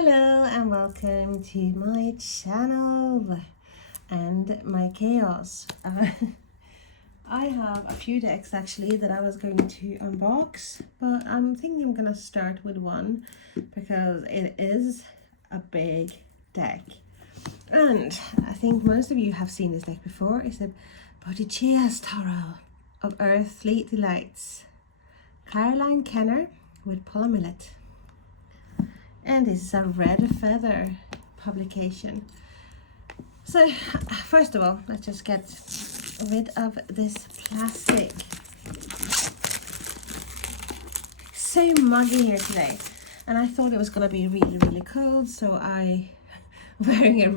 Hello and welcome to my channel and my chaos. I have a few decks actually that I was going to unbox, but I'm thinking I'm gonna start with one because it is a big deck. And I think most of you have seen this deck before. It's a Boadicea's Tarot of Earthly Delights. Caroline Kenner with Paula Millet. And this is a red feather publication. So first of all, let's just get rid of this plastic. So muggy here today, and I thought it was gonna be really cold, so I wearing a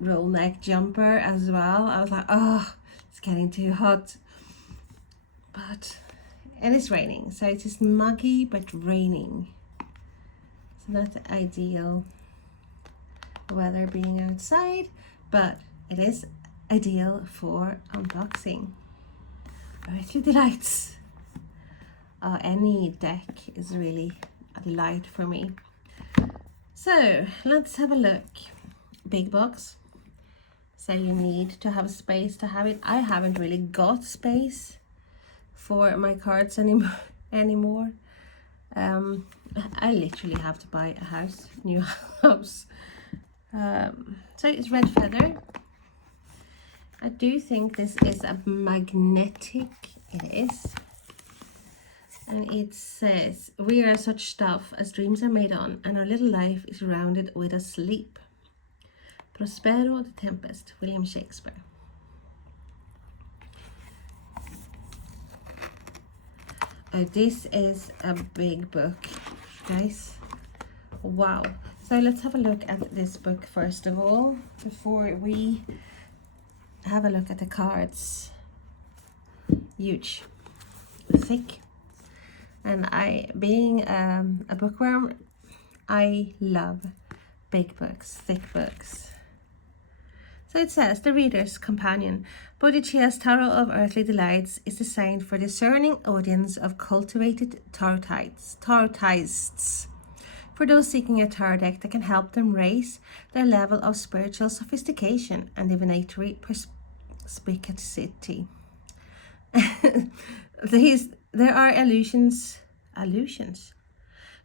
roll neck jumper as well. I was like, oh, it's getting too hot, but it is raining, so it's just muggy but raining. Not ideal weather being outside, but it is ideal for unboxing. Earthly Delights. Any deck is really a delight for me. So let's have a look. Big box. So you need to have space to have it. I haven't really got space for my cards anymore. I literally have to buy a new house. So it's red feather. I do think this is a magnetic. It is. And it says, we are such stuff as dreams are made on, and our little life is rounded with a sleep. Prospero the Tempest, William Shakespeare. This is a big book, guys. Wow. So let's have a look at this book first of all, before we have a look at the cards. Huge, thick, and I, being a bookworm, I love big books, thick books. So it says, the Reader's Companion. Boadicea's Tarot of Earthly Delights is designed for a discerning audience of cultivated tarotists. For those seeking a tarot deck that can help them raise their level of spiritual sophistication and divinatory perspicacity. There are allusions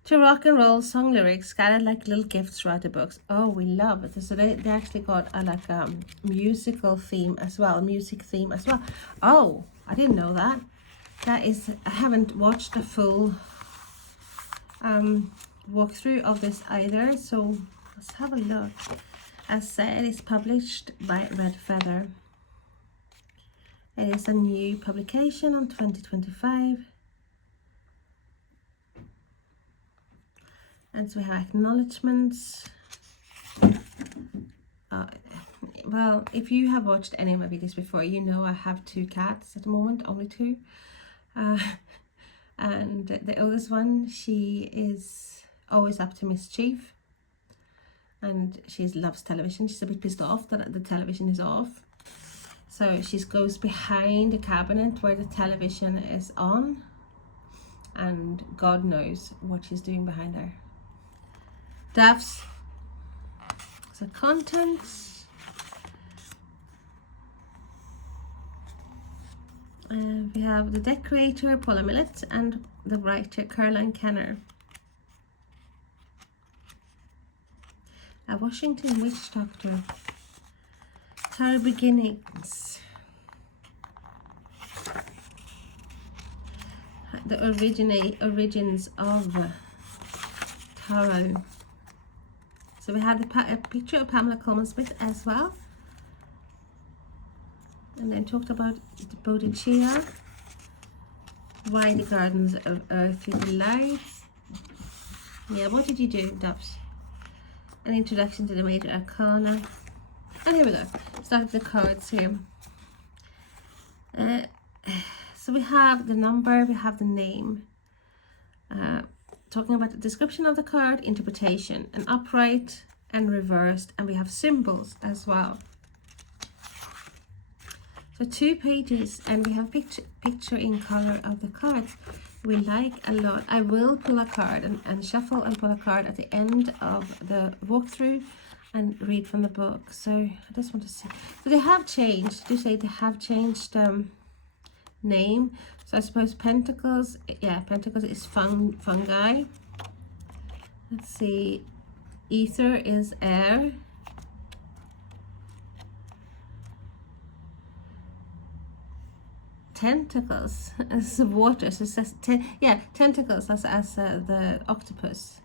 to rock and roll song lyrics scattered like little gifts throughout the books. Oh, we love it. So they actually got a musical theme as well, music theme as well. Oh, I didn't know that. That is, I haven't watched the full walkthrough of this either. So let's have a look. As said, it's published by Red Feather. It is a new publication on 2025. And so we have acknowledgements. Well, if you have watched any of my videos before, you know I have 2 cats at the moment, only 2. And the oldest one, she is always up to mischief. And she loves television. She's a bit pissed off that the television is off. So she goes behind the cabinet where the television is on. And God knows what she's doing behind there. Duff's. So contents. We have the deck creator Paula Millet and the writer Caroline Kenner. A Washington Witch Doctor. Tarot Beginnings. The origins of tarot. So we had a picture of Pamela Coleman-Smith as well. And then talked about the Boadicea. Why the Gardens of Earthly Delights. Yeah, what did you do, Dubs? An introduction to the major arcana. And here we go. Start with the cards here. So we have the number, we have the name. Talking about the description of the card, interpretation, and upright and reversed, and we have symbols as well. So 2 pages, and we have picture in color of the cards. we like a lot. I will pull a card and shuffle and pull a card at the end of the walkthrough and read from the book. So I just want to see. So they have changed. Do you say they have changed name? So I suppose Pentacles, yeah, Pentacles is fungi. Let's see. Ether is air. Tentacles as water, so it says yeah, tentacles as the octopus.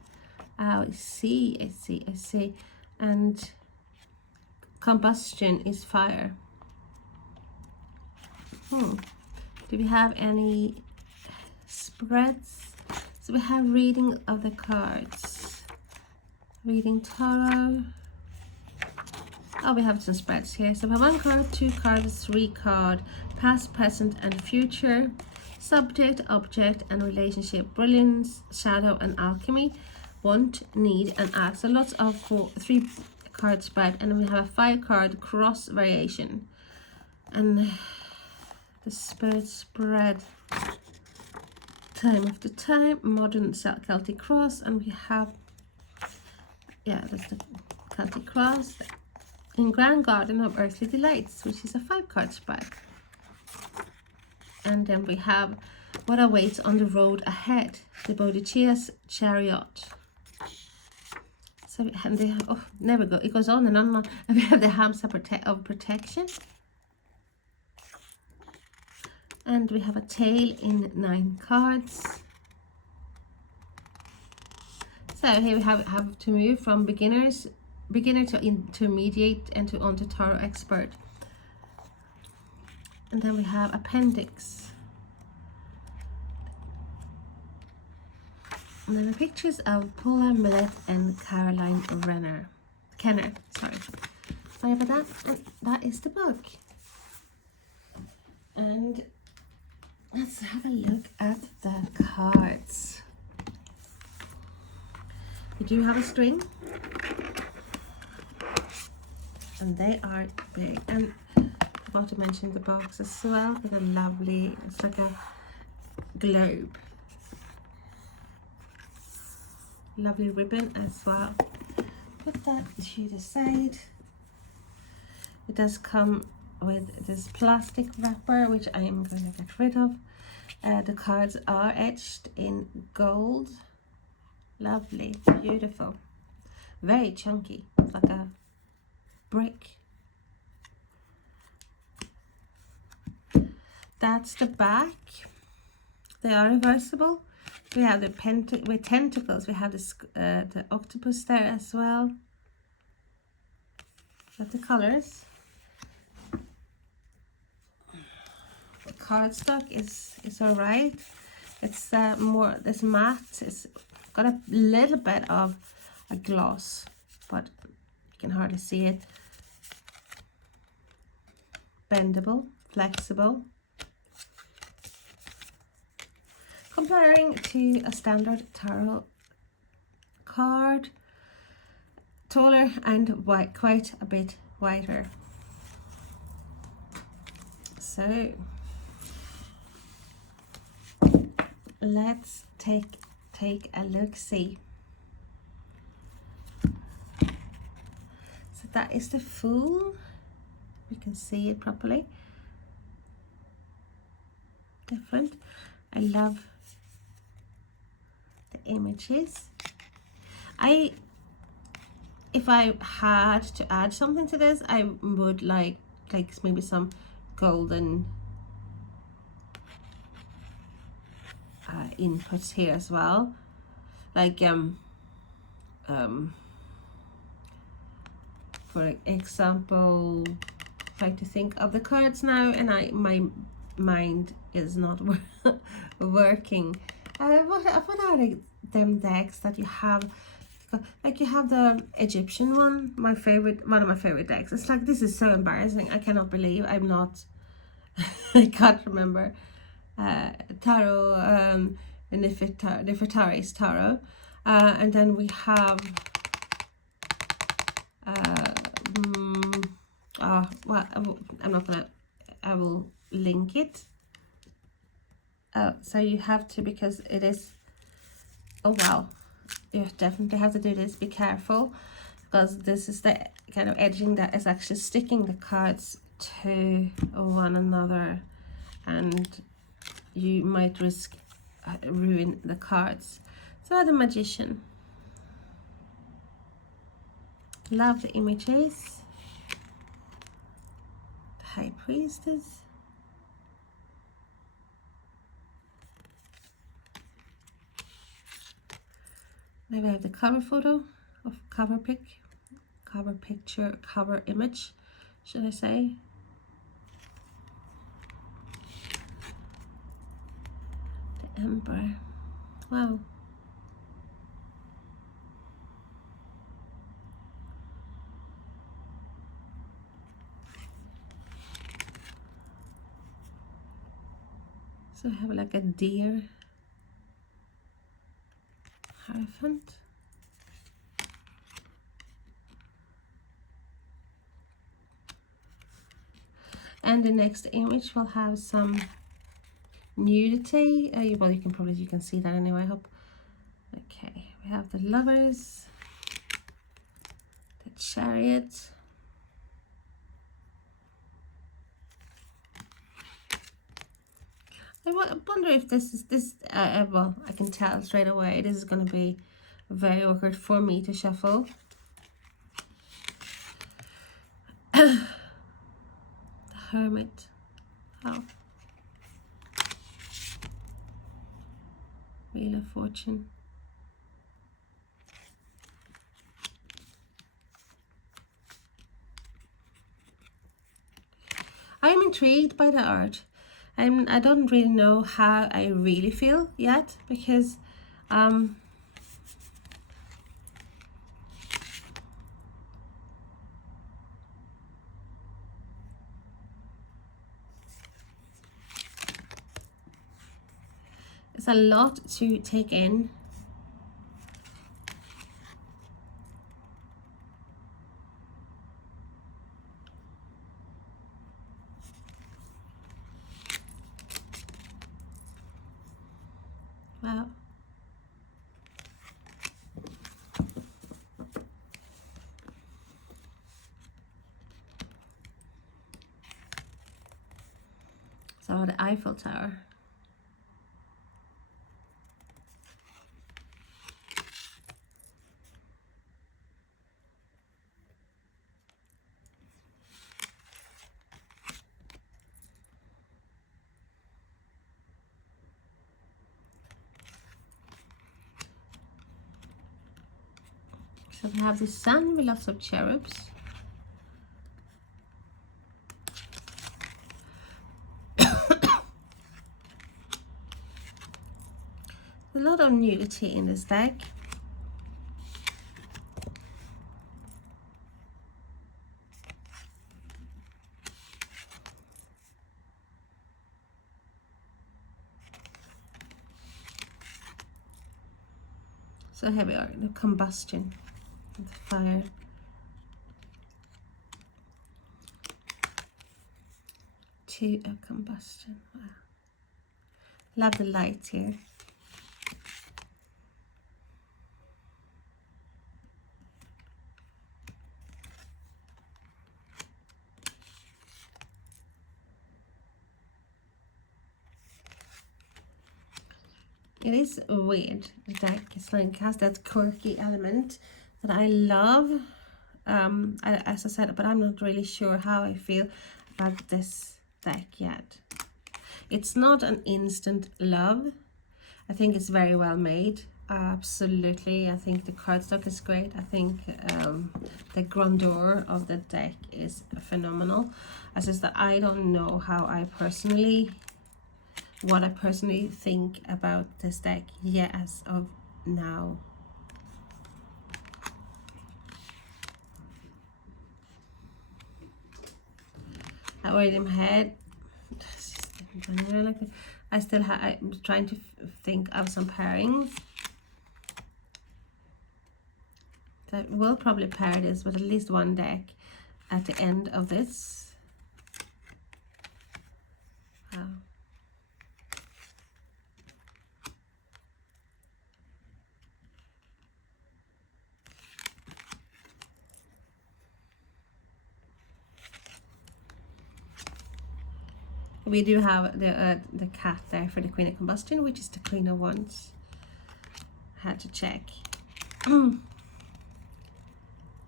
I see. And combustion is fire. Do we have any spreads? So we have reading of the cards, reading tarot. Oh, we have some spreads here. So we have 1 card, 2 cards, 3 card, past, present, and future, subject, object, and relationship, brilliance, shadow, and alchemy, want, need, and ask. So lots of 3 card spread, and then we have a 5 card cross variation, and the spirit spread, time after time, modern Celtic cross, and we have, yeah, that's the Celtic cross. In Grand Garden of Earthly Delights, which is a 5 card spread. And then we have what awaits on the road ahead, the Boadicea's chariot. So and they have, oh, never go, it goes on and on and on. And we have the hamster of protection. And we have a tail in 9 cards. So here we have to move from beginner to intermediate and to onto tarot expert. And then we have appendix. And then the pictures of Paula Millett and Caroline Kenner. Sorry about that. And that is the book. And let's have a look at the cards. We do have a string. And they are big, and I forgot to mention the box as well with a lovely, it's like a globe, lovely ribbon as well. Put that to the side. It does come with this plastic wrapper, which I am going to get rid of. The cards are etched in gold. Lovely, beautiful, very chunky. It's like a brick. That's the back. They are reversible. We have the with tentacles. We have the octopus there as well. Got the colors. The cardstock is alright. It's more this matte. It's got a little bit of a gloss, but you can hardly see it. Bendable, flexible. Comparing to a standard tarot card, taller and white, quite a bit wider. So let's take a look see. So that is the Fool. You can see it properly. Different. I love the images. If I had to add something to this, I would like maybe some golden inputs here as well, like for example, trying to think of the cards now, and my mind is not working. What are them decks that you have? Like you have the Egyptian one, one of my favorite decks. It's like, this is so embarrassing. I cannot believe I'm not. I can't remember. Tarot, Nefertari's tarot, and then we have. Well, I'm not gonna. I will link it. So you have to, because it is, oh wow, you definitely have to do this. Be careful, because this is the kind of edging that is actually sticking the cards to one another, and you might risk ruin the cards. So the Magician. Love the images. The High Priestess. Then we have the cover photo of cover picture, cover image, should I say. The Emperor. Wow. So I have like a deer, Hierophant. And the next image will have some nudity. Well, you can see that anyway, I hope. Okay, we have the Lovers, the Chariot, I wonder if this is well, I can tell straight away this is going to be very awkward for me to shuffle. The Hermit. Oh. Wheel of Fortune. I'm intrigued by the art. I don't really know how I really feel yet, because it's a lot to take in. Wow. So the Eiffel Tower. So we have the Sun with lots of cherubs. A lot of nudity in this deck. So here we are, the combustion, the fire. To a combustion. Wow. Love the light here. It is weird, the deck is like has that quirky element that I love. As I said, but I'm not really sure how I feel about this deck yet. It's not an instant love. I think it's very well made. Absolutely. I think the cardstock is great. I think the grandeur of the deck is phenomenal. It's just that I don't know how what I personally think about this deck yet as of now. I already in my head. I still have. I'm trying to think of some pairings. So I will probably pair this with at least one deck at the end of this. Wow. We do have the cat there for the Queen of Combustion, which is the Queen of Wands. Had to check.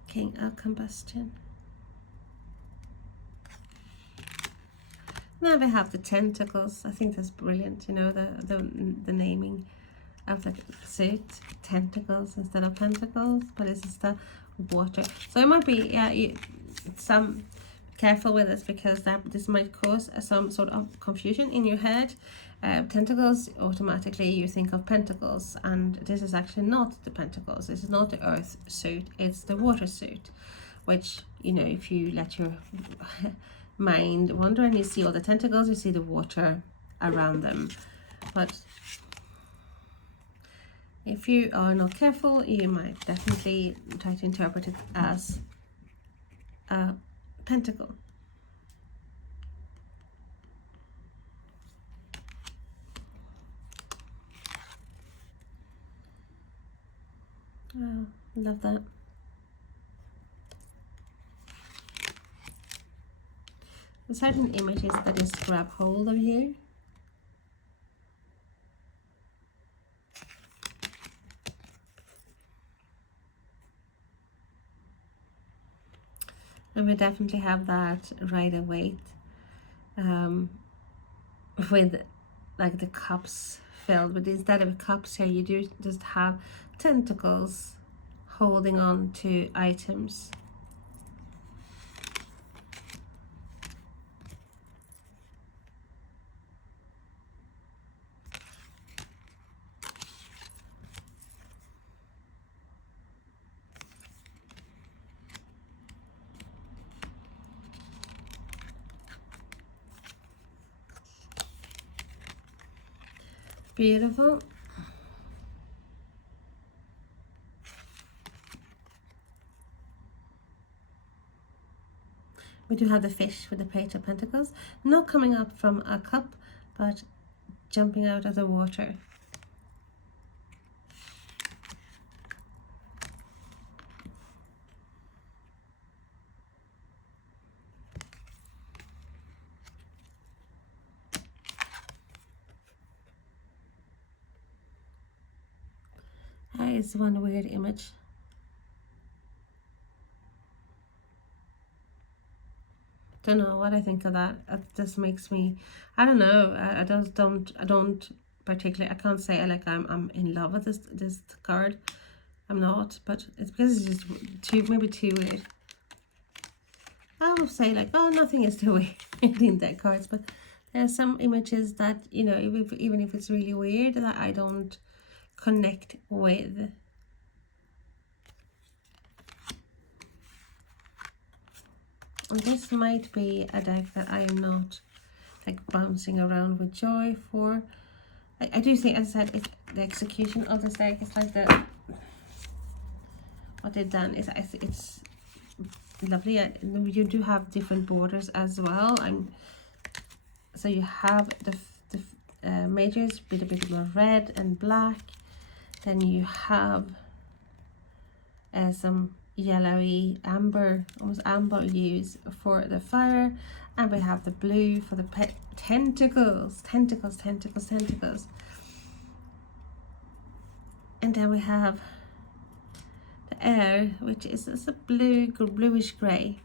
King of Combustion. Now we have the tentacles. I think that's brilliant, you know, the naming of the suit. Tentacles instead of pentacles, but this is the water. So it might be, yeah, some careful with this, because this might cause some sort of confusion in your head. Tentacles, automatically you think of pentacles, and this is actually not the pentacles. This is not the earth suit, it's the water suit, which, you know, if you let your mind wander and you see all the tentacles, you see the water around them. But if you are not careful, you might definitely try to interpret it as a pentacle. Wow, love that. Certain images that just grab hold of you. And we definitely have that Rider-Waite with like the cups filled, but instead of cups here you do just have tentacles holding on to items. Beautiful. We do have the fish with the Page of Pentacles, not coming up from a cup, but jumping out of the water. That is one weird image. Don't know what I think of that. It just makes me, I don't know. I don't particularly. I can't say like I'm in love with this card. I'm not, but it's because it's just maybe too weird. I would say like, oh, nothing is too weird in deck cards, but there are some images that, you know, even if it's really weird, that I don't connect with. And this might be a deck that I am not like bouncing around with joy for. I do think, as I said, the execution of this deck is like what they've done is it's lovely. You do have different borders as well. So you have the majors with a bit more red and black. Then you have some yellowy amber, almost amber hues for the fire, and we have the blue for the tentacles. And then we have the air, which is a bluish gray.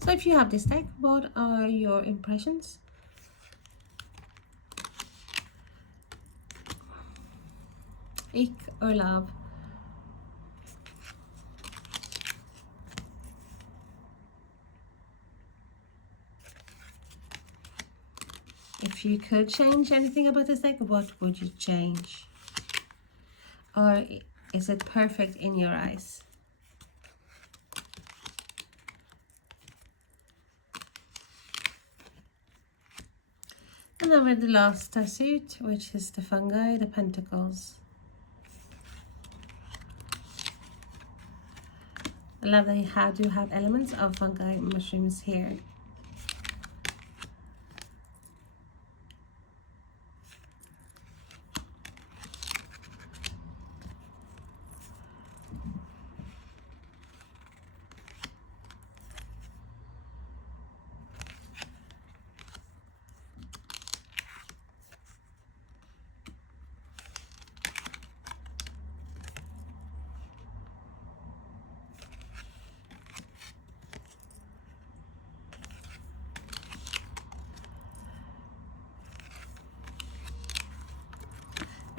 So if you have this deck, what are your impressions? Ick or love? If you could change anything about this deck, what would you change? Or is it perfect in your eyes? And over the last suit, which is the fungi, the pentacles. I love that you do have elements of fungi mushrooms here.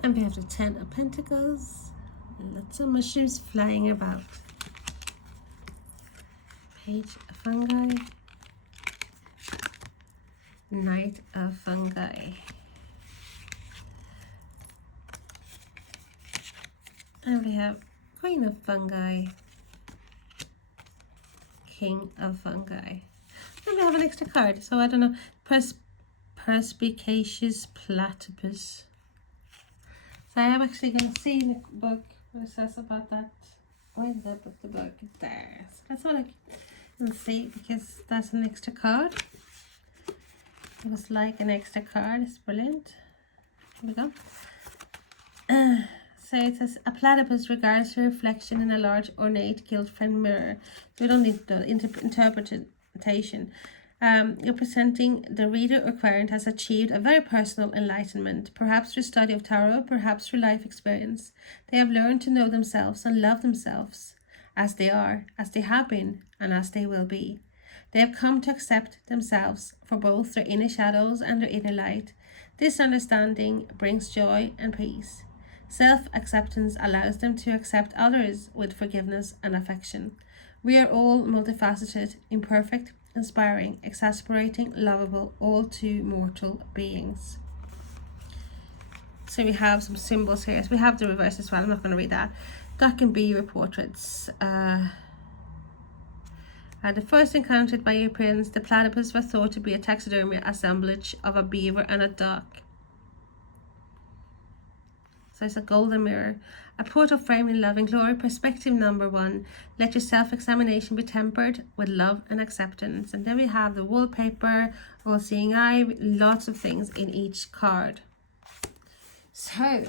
And we have the 10 of Pentacles. Lots of mushrooms flying about. Page of Fungi. Knight of Fungi. And we have Queen of Fungi. King of Fungi. And we have an extra card. So I don't know. Perspicacious Platypus. So I am actually going to see in the book what it says about that. Where did I put the book? There. So that's what I can see, because that's an extra card. It was like an extra card. It's brilliant. Here we go. So it says, a platypus regards her reflection in a large, ornate, gilt-framed mirror. We don't need the interpretation. You're presenting the reader or querent has achieved a very personal enlightenment, perhaps through study of tarot, perhaps through life experience. They have learned to know themselves and love themselves as they are, as they have been, and as they will be. They have come to accept themselves for both their inner shadows and their inner light. This understanding brings joy and peace. Self-acceptance allows them to accept others with forgiveness and affection. We are all multifaceted, imperfect, inspiring, exasperating, lovable, all too mortal beings. So we have some symbols here. So we have the reverse as well. I'm not going to read that. That can be your portraits. The first encountered by Europeans, the platypus was thought to be a taxidermy assemblage of a beaver and a duck. So it's a golden mirror. A portrait frame in love and glory. Perspective number 1. Let your self-examination be tempered with love and acceptance. And then we have the wallpaper, all-seeing eye, lots of things in each card. So,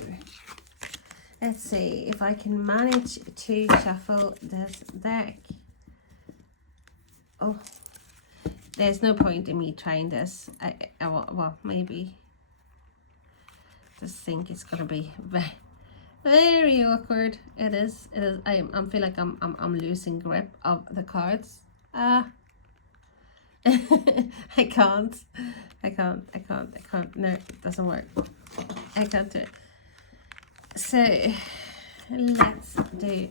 let's see if I can manage to shuffle this deck. Oh, there's no point in me trying this. Well, maybe. Just think it's gonna be very awkward. It is. I feel like I'm losing grip of the cards. I can't. No, it doesn't work. I can't do it. So let's do.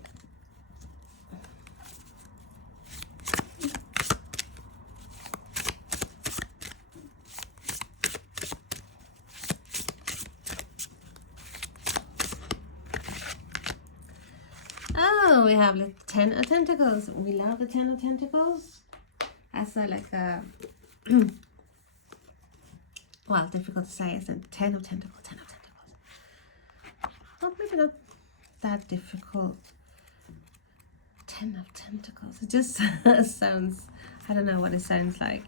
Oh, we have the 10 of Tentacles. We love the 10 of Tentacles. That's like a well, difficult to say. It's a 10 of Tentacles, 10 of Tentacles. Well, maybe not that difficult. 10 of Tentacles. It just sounds, I don't know what it sounds like.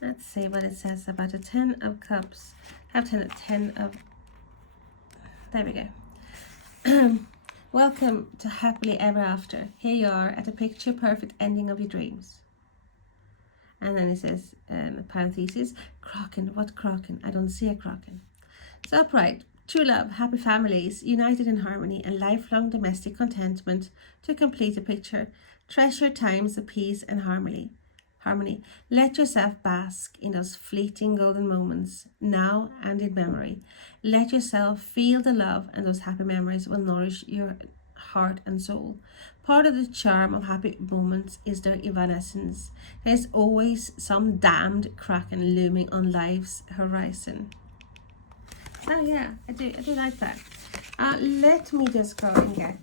Let's see what it says about a 10 of Cups. I have 10 of, there we go. Welcome to Happily Ever After. Here you are at a picture perfect ending of your dreams. And then it says, parentheses, Kraken. What Kraken? I don't see a Kraken. So upright, true love, happy families, united in harmony, and lifelong domestic contentment to complete the picture. Treasure times of peace and harmony. Let yourself bask in those fleeting golden moments, now and in memory. Let yourself feel the love, and those happy memories will nourish your heart and soul. Part of the charm of happy moments is their evanescence. There's always some damned kraken looming on life's horizon. So yeah, I do like that. Let me just go and get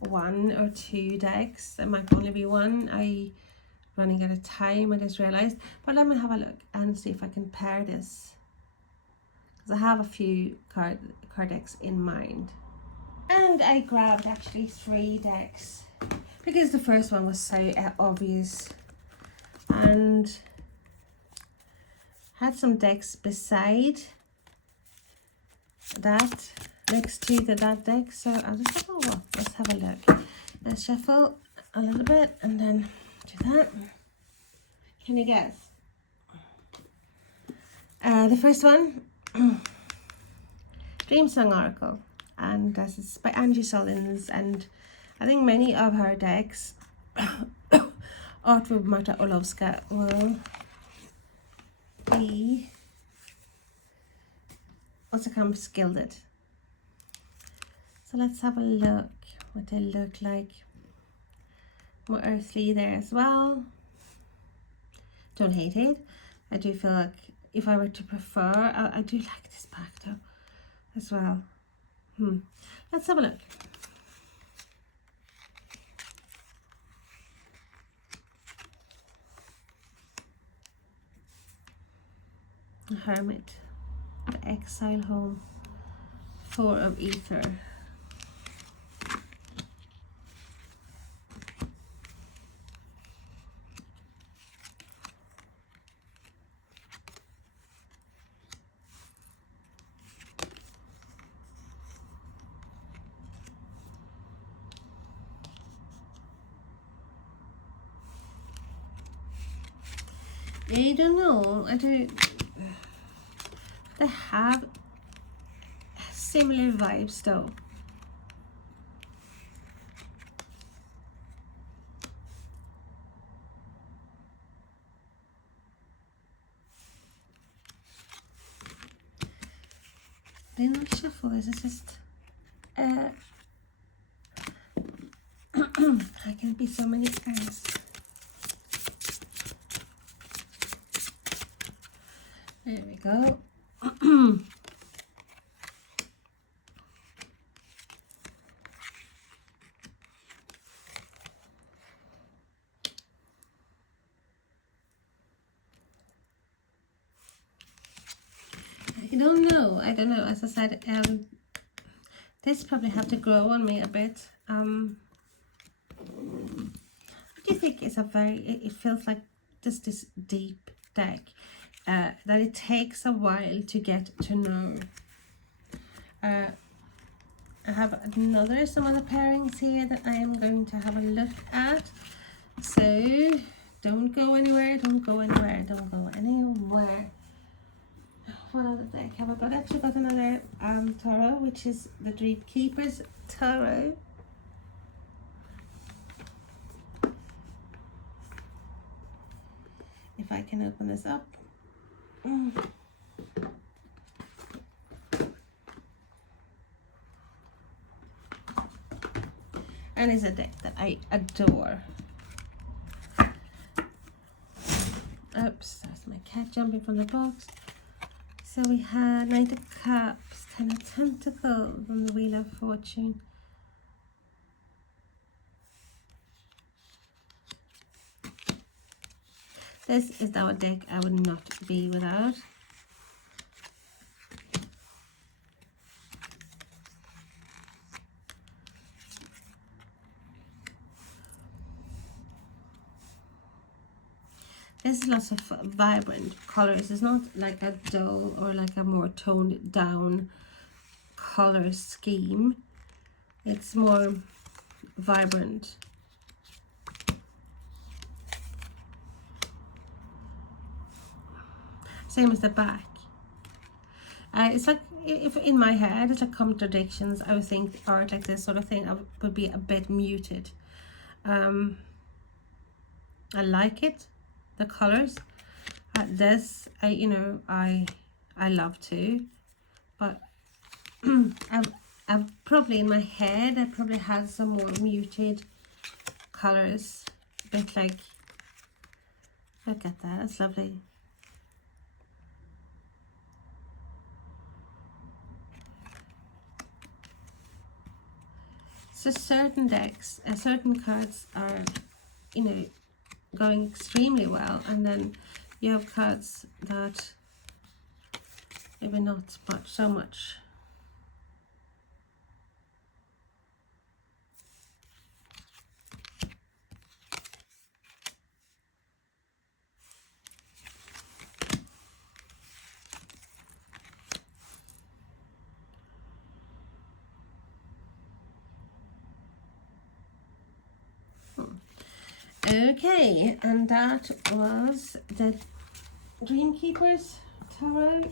1 or 2 decks. It might only be one. I running out of time, I just realized. But let me have a look and see if I can pair this, because I have a few card decks in mind. And I grabbed actually 3 decks because the first one was so obvious, and had some decks beside that, next to that deck. So I'll just have a look. Let's have a look. Let's shuffle a little bit and then do that. Can you guess? The first one, Dream Song Oracle, and this is by Angie Solins, and I think many of her decks, art with Marta Olowska, will be also comes gilded. So let's have a look what they look like. More earthly there as well. Don't hate it. I do feel like if I were to prefer, I do like this back though as well. Let's have a look. The Hermit, the Exile Home, 4 of Ether. I don't know. They have similar vibes though. They're not shuffle. This is just I can be so many times. There we go. I don't know. As I said, this probably have to grow on me a bit. What do you think is a very? It feels like just this deep deck that it takes a while to get to know. I have some other pairings here that I am going to have a look at. So don't go anywhere. Don't go anywhere. Don't go anywhere. What other deck have I got? Actually got another tarot, which is the Dream Keeper's Tarot. If I can open this up. And it's a deck that I adore. Oops, that's my cat jumping from the box. So we had Knight of Cups, 10 of Pentacles on the Wheel of Fortune. This is our deck I would not be without. There's lots of vibrant colors. It's not like a dull or like a more toned down color scheme. It's more vibrant. Same as the back. It's like, if in my head it's like contradictions, I would think art like this sort of thing would be a bit muted. I like it. The colors this I love too, but I've probably in my head I probably had some more muted colors, a bit like, look at that, that's lovely. So certain decks, certain cards are, you know, going extremely well, and then you have cards that maybe not so much. Okay, and that was the Dreamkeepers Tarot.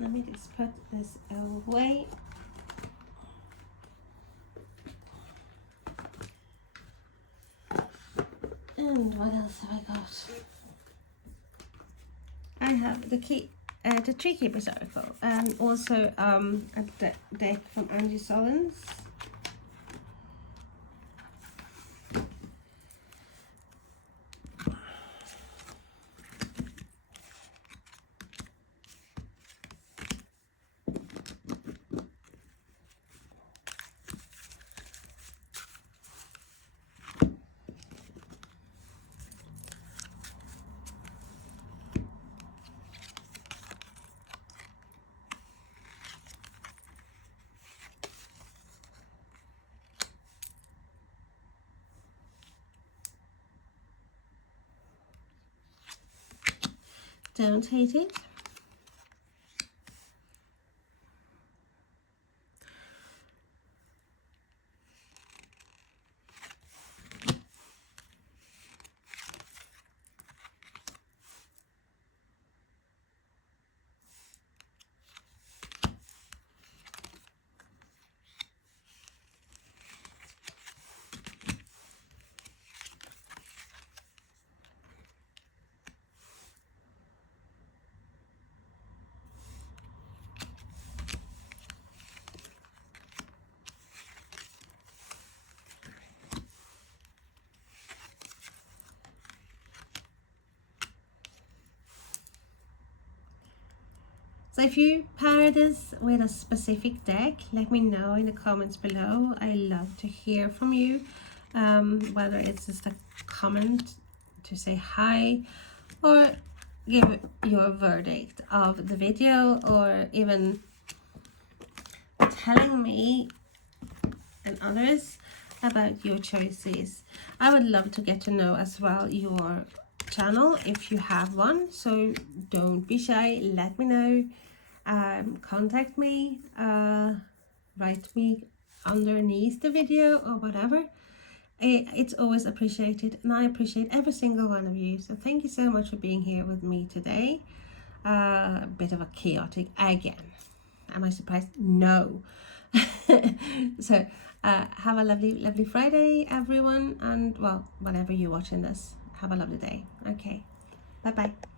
Let me just put this away. And what else have I got? I have the Tree Keepers Oracle, and also a deck from Angie Solins. Don't hate it. So if you pair this with a specific deck, let me know in the comments below. I love to hear from you, whether it's just a comment to say hi, or give your verdict of the video, or even telling me and others about your choices. I would love to get to know as well your channel if you have one, so don't be shy, let me know. Contact me, write me underneath the video or whatever. It's always appreciated, and I appreciate every single one of you. So thank you so much for being here with me today. A bit of a chaotic again. Am I surprised? No. So have a lovely Friday, everyone, and well, whenever you're watching this, have a lovely day. Okay, bye bye.